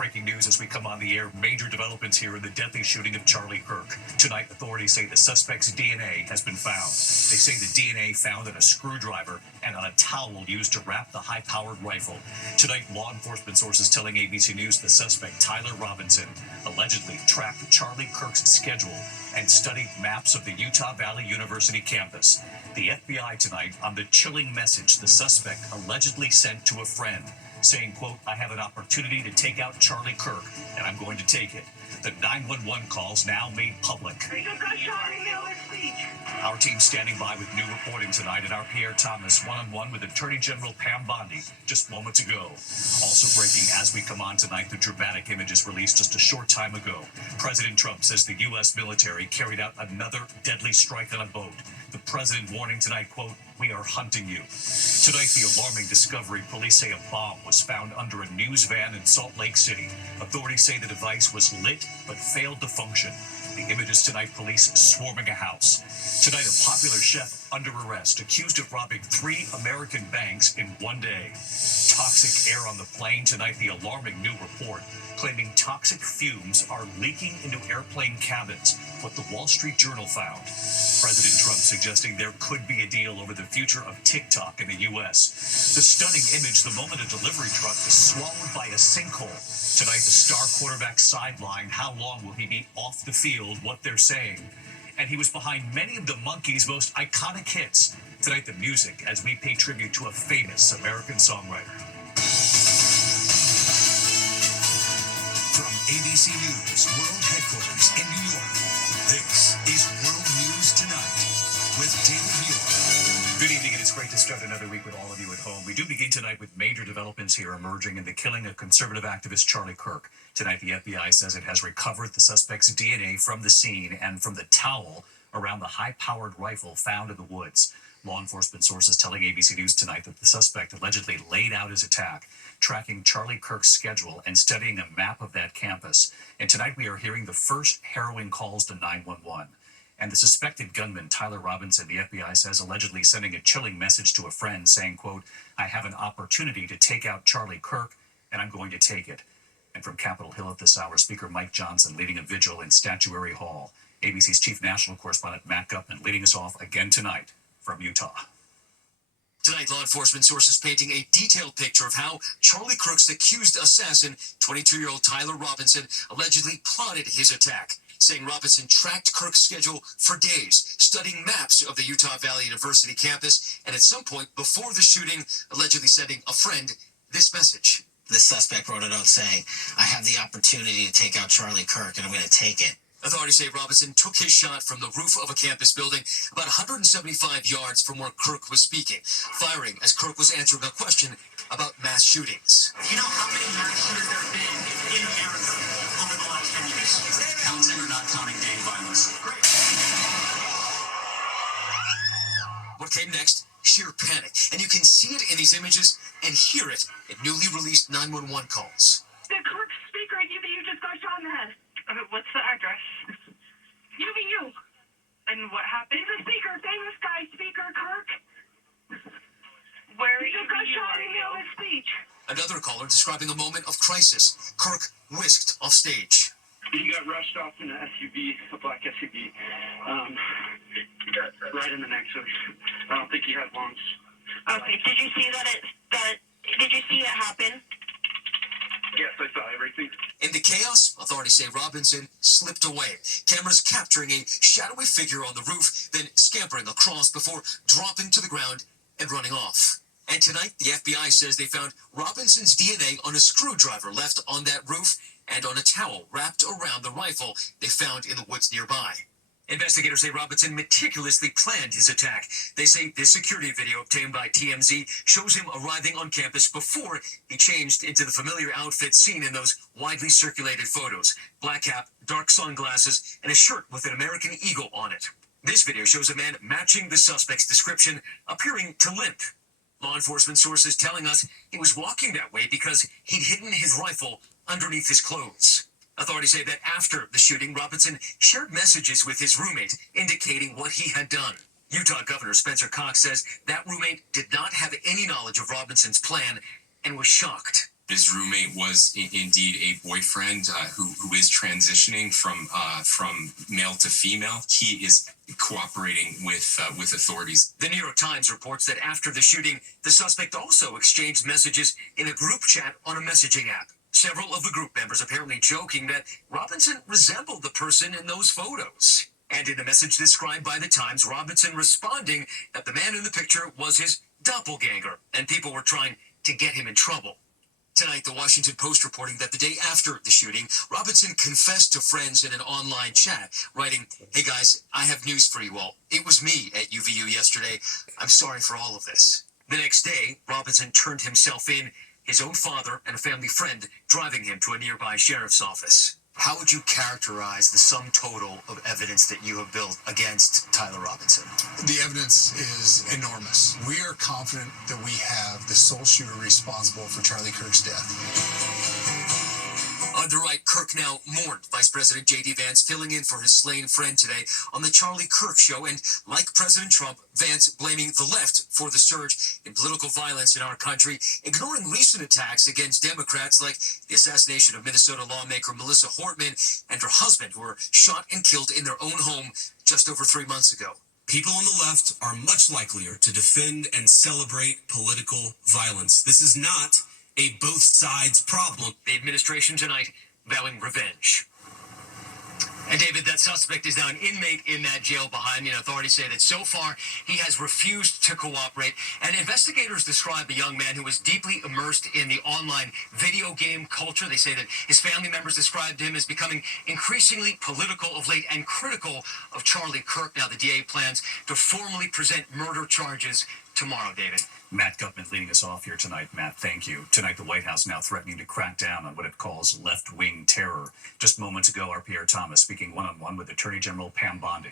breaking news as we come on the air. Major developments here in the deadly shooting of Charlie Kirk. Tonight, authorities say the suspect's DNA has been found. They say the DNA found on a screwdriver and on a towel used to wrap the high-powered rifle. Tonight, law enforcement sources telling ABC News the suspect, Tyler Robinson, allegedly tracked Charlie Kirk's schedule and studied maps of the Utah Valley University campus. The FBI tonight on the chilling message the suspect allegedly sent to a friend, saying, quote, I have an opportunity to take out Charlie Kirk, and I'm going to take it. The 911 calls now made public. Our team standing by with new reporting tonight, and our Pierre Thomas one-on-one with Attorney General Pam Bondi just moments ago. Also breaking as we come on tonight, the dramatic images released just a short time ago. President Trump says the U.S. military carried out another deadly strike on a boat. The president warning tonight, quote, we are hunting you. Tonight, the alarming discovery, police say a bomb was found under a news van in Salt Lake City. Authorities say the device was lit but failed to function. The images tonight, police swarming a house. Tonight, a popular chef under arrest, accused of robbing 3 American banks in one day. Toxic air on the plane tonight, the alarming new report claiming toxic fumes are leaking into airplane cabins, what the Wall Street Journal found. President Trump suggesting there could be a deal over the future of TikTok in the U.S. The stunning image, the moment a delivery truck is swallowed by a sinkhole. Tonight, the star quarterback sidelined. How long will he be off the field? What they're saying. And he was behind many of the Monkees' most iconic hits. Tonight, the music as we pay tribute to a famous American songwriter. From ABC News World Headquarters in New York, this is World News Tonight with David Muir. Good evening, and it's great to start another week with all of you at home. We do begin tonight with major developments here emerging in the killing of conservative activist Charlie Kirk. Tonight, the FBI says it has recovered the suspect's DNA from the scene and from the towel around the high-powered rifle found in the woods. Law enforcement sources telling ABC News tonight that the suspect allegedly laid out his attack, tracking Charlie Kirk's schedule and studying a map of that campus. And tonight we are hearing the first harrowing calls to 911. And the suspected gunman, Tyler Robinson, the FBI says, allegedly sending a chilling message to a friend saying, quote, I have an opportunity to take out Charlie Kirk, and I'm going to take it. And from Capitol Hill at this hour, Speaker Mike Johnson leading a vigil in Statuary Hall. ABC's chief national correspondent Matt Gutman leading us off again tonight from Utah. Tonight, law enforcement sources painting a detailed picture of how Charlie Kirk's accused assassin, 22-year-old Tyler Robinson, allegedly plotted his attack, saying Robinson tracked Kirk's schedule for days, studying maps of the Utah Valley University campus, and at some point before the shooting, allegedly sending a friend this message. The suspect wrote a note saying, I have the opportunity to take out Charlie Kirk, and I'm going to take it. Authorities say Robinson took his shot from the roof of a campus building about 175 yards from where Kirk was speaking, firing as Kirk was answering a question about mass shootings. Do you know how many mass shootings there have been in America over the last 10 years? Counting or not counting gang violence? Great. What came next? Sheer panic. And you can see it in these images and hear it in newly released 911 calls. The Kirk speaker, you just got shot in the head. What's the address? You mean you. And what happened? He's a speaker, famous guy, Speaker Kirk. Where he just got shot in the middle of his speech. Another caller describing a moment of crisis. Kirk whisked off stage. He got rushed off in an SUV, a black SUV, right in the neck. So I don't think he had lungs. Okay, did you see did you see it happen? Yes, I saw everything. In the chaos, authorities say Robinson slipped away. Cameras capturing a shadowy figure on the roof, then scampering across before dropping to the ground and running off. And tonight, the FBI says they found Robinson's DNA on a screwdriver left on that roof and on a towel wrapped around the rifle they found in the woods nearby. Investigators say Robinson meticulously planned his attack. They say this security video obtained by TMZ shows him arriving on campus before he changed into the familiar outfit seen in those widely circulated photos. Black cap, dark sunglasses, and a shirt with an American eagle on it. This video shows a man matching the suspect's description, appearing to limp. Law enforcement sources telling us he was walking that way because he'd hidden his rifle underneath his clothes. Authorities say that after the shooting, Robinson shared messages with his roommate indicating what he had done. Utah Governor Spencer Cox says that roommate did not have any knowledge of Robinson's plan and was shocked. His roommate was indeed a boyfriend who is transitioning from male to female. He is cooperating with authorities. The New York Times reports that after the shooting, the suspect also exchanged messages in a group chat on a messaging app. Several of the group members apparently joking that Robinson resembled the person in those photos. And in a message described by the Times, Robinson responding that the man in the picture was his doppelganger, and people were trying to get him in trouble. Tonight, the Washington Post reporting that the day after the shooting, Robinson confessed to friends in an online chat, writing, "Hey guys, I have news for you all. It was me at UVU yesterday. I'm sorry for all of this." The next day, Robinson turned himself in, his own father and a family friend driving him to a nearby sheriff's office. How would you characterize the sum total of evidence that you have built against Tyler Robinson? The evidence is enormous. We are confident that we have the sole shooter responsible for Charlie Kirk's death. On the right, Kirk now mourned Vice President J.D. Vance filling in for his slain friend today on the Charlie Kirk Show. And like President Trump, Vance blaming the left for the surge in political violence in our country, ignoring recent attacks against Democrats like the assassination of Minnesota lawmaker Melissa Hortman and her husband, who were shot and killed in their own home just over 3 months ago. People on the left are much likelier to defend and celebrate political violence. This is not a both sides problem. The administration tonight vowing revenge. And David, that suspect is now an inmate in that jail behind me, and authorities say that so far he has refused to cooperate. And investigators describe a young man who was deeply immersed in the online video game culture. They say that his family members described him as becoming increasingly political of late and critical of Charlie Kirk. Now the DA plans to formally present murder charges tomorrow, David. Matt Gutman leading us off here tonight. Matt, thank you. Tonight, the White House now threatening to crack down on what it calls left-wing terror. Just moments ago, our Pierre Thomas speaking one-on-one with Attorney General Pam Bondi.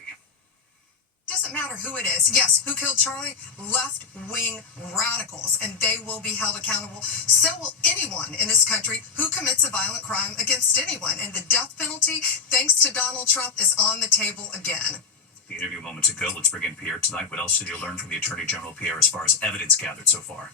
Doesn't matter who it is. Yes, who killed Charlie? Left-wing radicals, and they will be held accountable. So will anyone in this country who commits a violent crime against anyone. And the death penalty, thanks to Donald Trump, is on the table again. The interview moments ago. Let's bring in Pierre tonight. What else did you learn from the Attorney General, Pierre, as far as evidence gathered so far?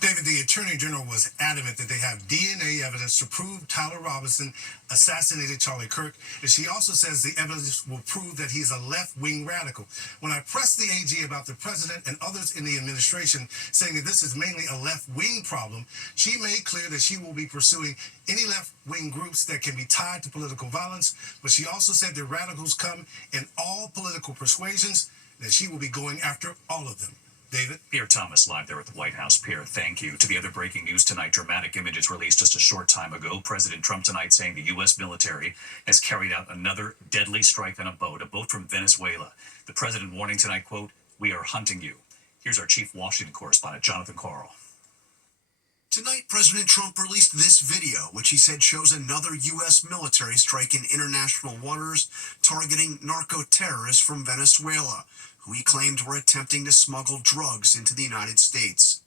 David, the Attorney General was adamant that they have DNA evidence to prove Tyler Robinson assassinated Charlie Kirk, and she also says the evidence will prove that he's a left-wing radical. When I pressed the AG about the president and others in the administration saying that this is mainly a left-wing problem, she made clear that she will be pursuing any left-wing groups that can be tied to political violence, but she also said that radicals come in all political persuasions, and that she will be going after all of them. David? Pierre Thomas live there at the White House. Pierre, thank you. To the other breaking news tonight, dramatic images released just a short time ago. President Trump tonight saying the U.S. military has carried out another deadly strike on a boat from Venezuela. The president warning tonight, quote, "We are hunting you." Here's our chief Washington correspondent, Jonathan Carl. Tonight, President Trump released this video, which he said shows another U.S. military strike in international waters targeting narco-terrorists from Venezuela, who he claimed were attempting to smuggle drugs into the United States.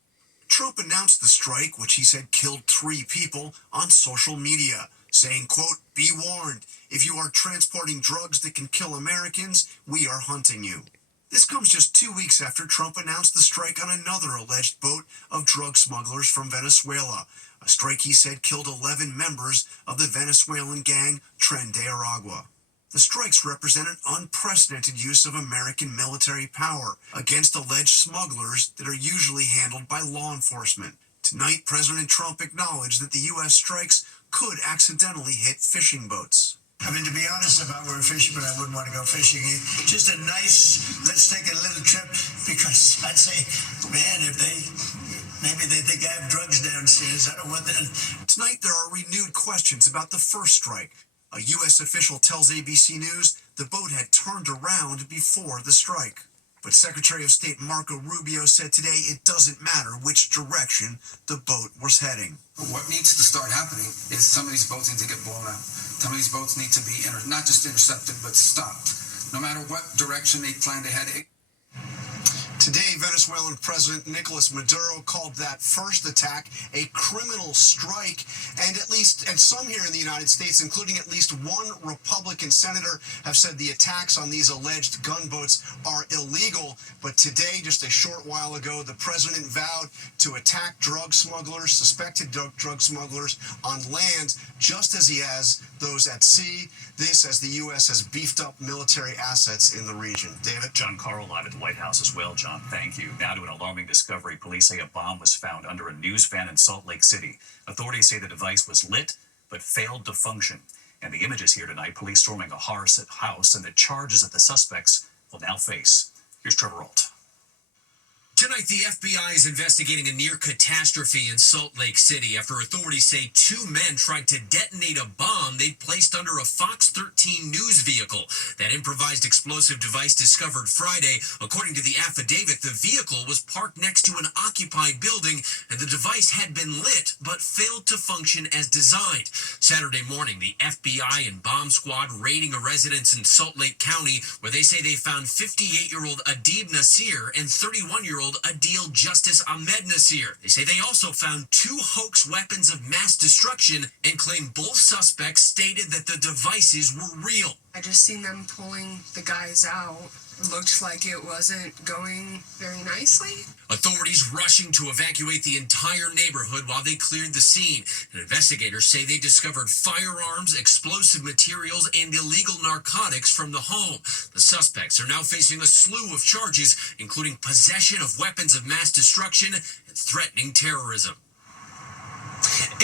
Trump announced the strike, which he said killed 3 people, on social media, saying, quote, "Be warned, if you are transporting drugs that can kill Americans, we are hunting you." This comes just 2 weeks after Trump announced the strike on another alleged boat of drug smugglers from Venezuela, a strike he said killed 11 members of the Venezuelan gang Tren de Aragua. The strikes represent an unprecedented use of American military power against alleged smugglers that are usually handled by law enforcement. Tonight, President Trump acknowledged that the U.S. strikes could accidentally hit fishing boats. I mean, to be honest about we're a fisherman, I wouldn't want to go fishing. Just a nice, let's take a little trip, because I'd say, man, maybe they think I have drugs downstairs. I don't want that. Tonight, there are renewed questions about the first strike. A U.S. official tells ABC News the boat had turned around before the strike. But Secretary of State Marco Rubio said today it doesn't matter which direction the boat was heading. What needs to start happening is some of these boats need to get blown up. Some of these boats need to be not just intercepted, but stopped. No matter what direction they plan to head. Today, Venezuelan President Nicolas Maduro called that first attack a criminal strike, and some here in the United States, including at least one Republican senator, have said the attacks on these alleged gunboats are illegal. But today, just a short while ago, the president vowed to attack drug smugglers, suspected drug smugglers on land, just as he has those at sea. This as the U.S. has beefed up military assets in the region. David? John Carl live at the White House as well, John. Thank you. Now to an alarming discovery. Police say a bomb was found under a news van in Salt Lake City. Authorities say the device was lit but failed to function. And the images here tonight, police storming a house and the charges that the suspects will now face. Here's Trevor Ault. Tonight, the FBI is investigating a near catastrophe in Salt Lake City after authorities say two men tried to detonate a bomb they'd placed under a Fox 13 news vehicle. That improvised explosive device discovered Friday. According to the affidavit, the vehicle was parked next to an occupied building and the device had been lit but failed to function as designed. Saturday morning, the FBI and bomb squad raiding a residence in Salt Lake County where they say they found 58-year-old Adib Nasir and 31-year-old Adil Justice Ahmed Nasir. They say they also found two hoax weapons of mass destruction and claim both suspects stated that the devices were real. I just seen them pulling the guys out. It looked like it wasn't going very nicely. Authorities rushing to evacuate the entire neighborhood while they cleared the scene. And investigators say they discovered firearms, explosive materials, and illegal narcotics from the home. The suspects are now facing a slew of charges, including possession of weapons of mass destruction and threatening terrorism.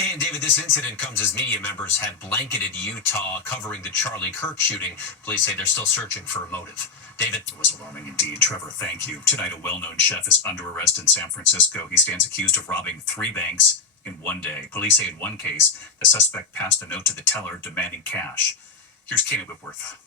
And David, this incident comes as media members have blanketed Utah covering the Charlie Kirk shooting. Police say they're still searching for a motive. David? It was alarming indeed. Trevor, thank you. Tonight, a well-known chef is under arrest in San Francisco. He stands accused of robbing 3 banks in one day. Police say in one case, the suspect passed a note to the teller demanding cash. Here's Kena Whitworth.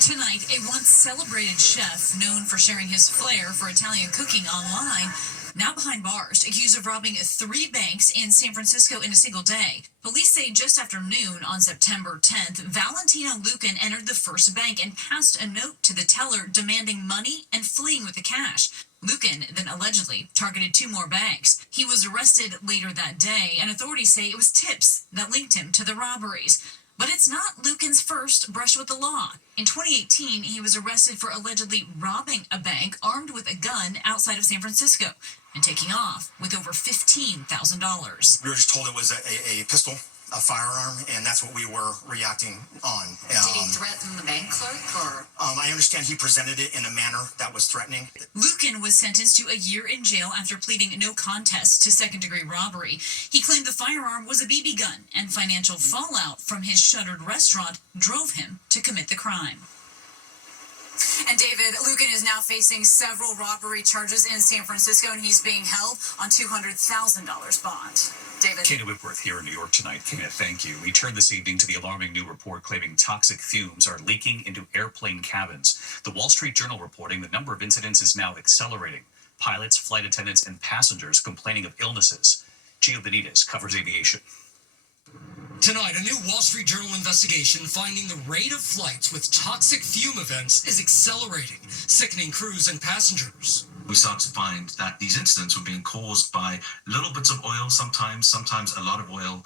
Tonight, a once celebrated chef known for sharing his flair for Italian cooking online, now behind bars, accused of robbing 3 banks in San Francisco in a single day. Police say just after noon on September 10th, Valentino Lucan entered the first bank and passed a note to the teller demanding money and fleeing with the cash. Lucan then allegedly targeted 2 more banks. He was arrested later that day, and authorities say it was tips that linked him to the robberies. But it's not Lucan's first brush with the law. In 2018, he was arrested for allegedly robbing a bank armed with a gun outside of San Francisco and taking off with over $15,000. We were just told it was a pistol, a firearm, and that's what we were reacting on. Did he threaten the bank clerk, or? I understand he presented it in a manner that was threatening. Lucan was sentenced to a year in jail after pleading no contest to second-degree robbery. He claimed the firearm was a BB gun, and financial fallout from his shuttered restaurant drove him to commit the crime. And David, Lucan is now facing several robbery charges in San Francisco, and he's being held on $200,000 bond. David. Kena Whitworth here in New York tonight. Kena, thank you. We turn this evening to the alarming new report claiming toxic fumes are leaking into airplane cabins. The Wall Street Journal reporting the number of incidents is now accelerating. Pilots, flight attendants, and passengers complaining of illnesses. Gio Benitez covers aviation. Tonight, a new Wall Street Journal investigation finding the rate of flights with toxic fume events is accelerating, sickening crews and passengers. We started to find that these incidents were being caused by little bits of oil, sometimes a lot of oil,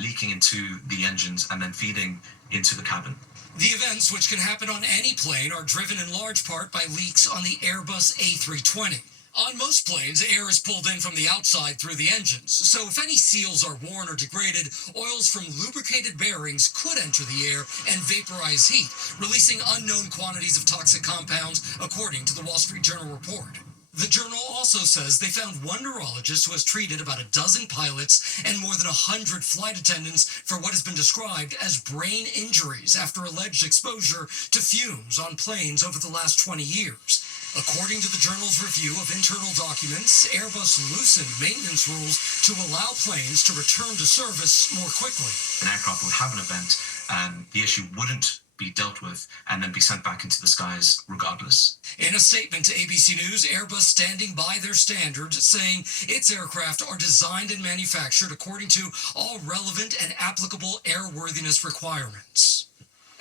leaking into the engines and then feeding into the cabin. The events, which can happen on any plane, are driven in large part by leaks on the Airbus A320. On most planes, air is pulled in from the outside through the engines, so if any seals are worn or degraded, oils from lubricated bearings could enter the air and vaporize heat, releasing unknown quantities of toxic compounds, according to the Wall Street Journal report. The journal also says they found one neurologist who has treated about a dozen pilots and more than 100 flight attendants for what has been described as brain injuries after alleged exposure to fumes on planes over the last 20 years. According to the journal's review of internal documents, Airbus loosened maintenance rules to allow planes to return to service more quickly. An aircraft would have an event and the issue wouldn't be dealt with and then be sent back into the skies regardless. In a statement to ABC News, Airbus standing by their standards, saying its aircraft are designed and manufactured according to all relevant and applicable airworthiness requirements.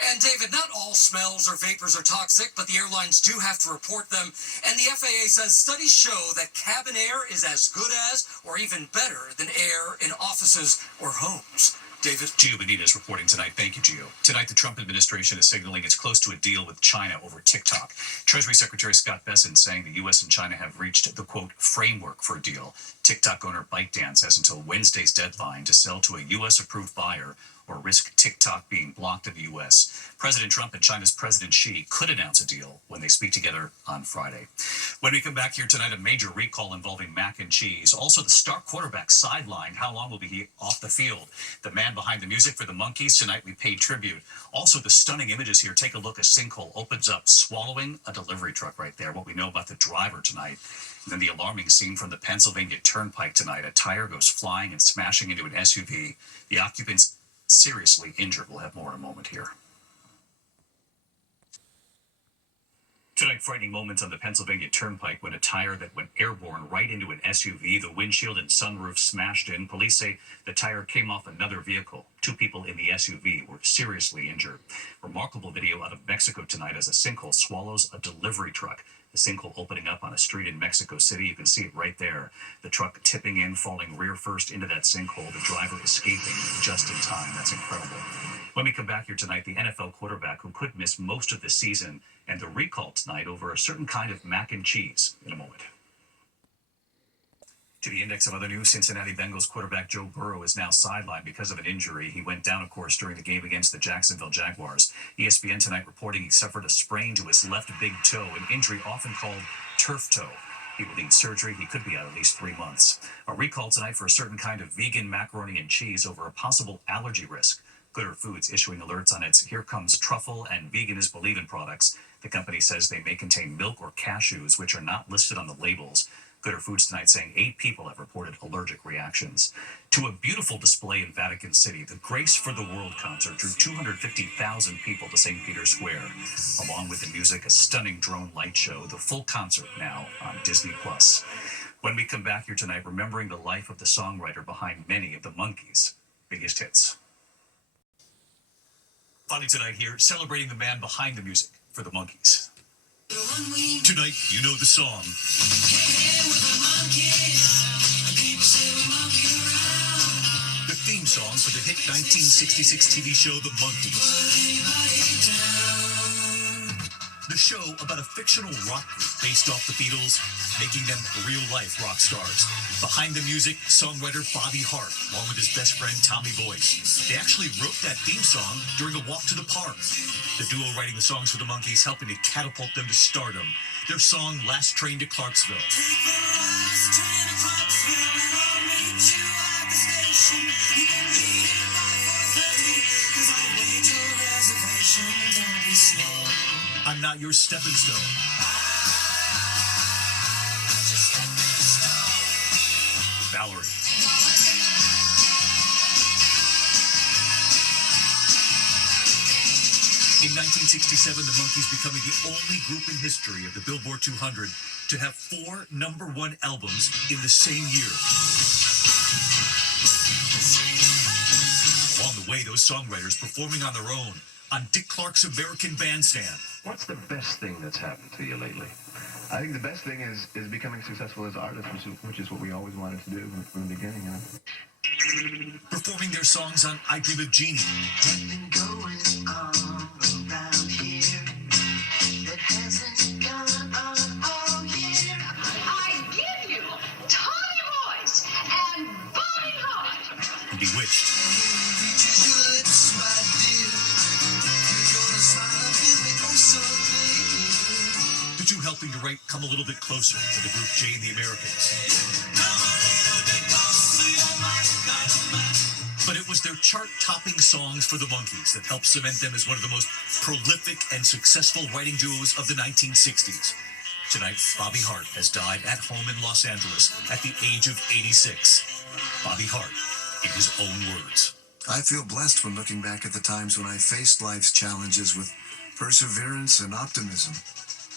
And David, not all smells or vapors are toxic, but the airlines do have to report them. And the FAA says studies show that cabin air is as good as or even better than air in offices or homes. David? Gio Benitez reporting tonight. Thank you, Gio. Tonight, the Trump administration is signaling it's close to a deal with China over TikTok. Treasury Secretary Scott Bessent saying the U.S. and China have reached the, quote, framework for a deal. TikTok owner ByteDance has until Wednesday's deadline to sell to a U.S.-approved buyer or risk TikTok being blocked in the U.S. President Trump and China's President Xi could announce a deal when they speak together on Friday. When we come back here tonight, a major recall involving mac and cheese. Also, the star quarterback sidelined. How long will he off the field? The man behind the music for the Monkees. Tonight, we pay tribute. Also, the stunning images here. Take a look. A sinkhole opens up, swallowing a delivery truck right there. What we know about the driver tonight. And then the alarming scene from the Pennsylvania Turnpike tonight. A tire goes flying and smashing into an SUV. The occupants seriously injured. We'll have more in a moment here. Tonight, frightening moments on the Pennsylvania Turnpike when a tire that went airborne right into an SUV, the windshield and sunroof smashed in. Police say the tire came off another vehicle. 2 people in the SUV were seriously injured. Remarkable video out of Mexico tonight as a sinkhole swallows a delivery truck. The sinkhole opening up on a street in Mexico City. You can see it right there. The truck tipping in, falling rear first into that sinkhole. The driver escaping just in time. That's incredible. When we come back here tonight, the NFL quarterback who could miss most of the season and the recall tonight over a certain kind of mac and cheese in a moment. To the index of other news, Cincinnati Bengals quarterback Joe Burrow is now sidelined because of an injury. He went down, of course, during the game against the Jacksonville Jaguars. ESPN tonight reporting he suffered a sprain to his left big toe, an injury often called turf toe. He will need surgery. He could be out at least 3 months. A recall tonight for a certain kind of vegan macaroni and cheese over a possible allergy risk. Gooder Foods issuing alerts on its Here Comes Truffle and Vegan is Believin' products. The company says they may contain milk or cashews, which are not listed on the labels. Gooder Foods tonight saying 8 people have reported allergic reactions. To a beautiful display in Vatican City, the Grace for the World concert drew 250,000 people to St. Peter's Square. Along with the music, a stunning drone light show, the full concert now on Disney+. When we come back here tonight, remembering the life of the songwriter behind many of the Monkees' biggest hits. Finally tonight here, celebrating the man behind the music for the Monkees. Tonight, you know the song. The theme song for the hit 1966 TV show The Monkees. The show about a fictional rock group based off the Beatles, making them real-life rock stars. Behind the music, songwriter Bobby Hart, along with his best friend Tommy Boyce. They actually wrote that theme song during a walk to the park. The duo writing the songs for the Monkees, helping to catapult them to stardom. Their song, Last Train to Clarksville. Take the last train to Clarksville and I'll meet you at the station. You can be here by 4:30, 'cause I made your reservation. Don't be slow. I'm not your stepping stone. Valerie. In 1967, the Monkees becoming the only group in history of the Billboard 200 to have 4 #1 albums in the same year. Along the way, those songwriters performing on their own on Dick Clark's American Bandstand. What's the best thing that's happened to you lately? I think the best thing is becoming successful as artists, which is what we always wanted to do from the beginning. You know? Performing their songs on I Dream of Jeannie. Bewitched. The two helping to write Come a Little Bit Closer for the group Jay and the Americans. But it was their chart-topping songs for the Monkees that helped cement them as one of the most prolific and successful writing duos of the 1960s. Tonight, Bobby Hart has died at home in Los Angeles at the age of 86. Bobby Hart, in his own words. I feel blessed when looking back at the times when I faced life's challenges with perseverance and optimism.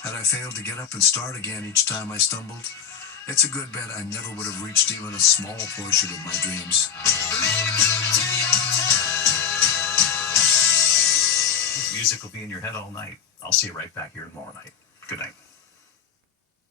Had I failed to get up and start again each time I stumbled, it's a good bet I never would have reached even a small portion of my dreams. Music will be in your head all night. I'll see you right back here tomorrow night. Good night.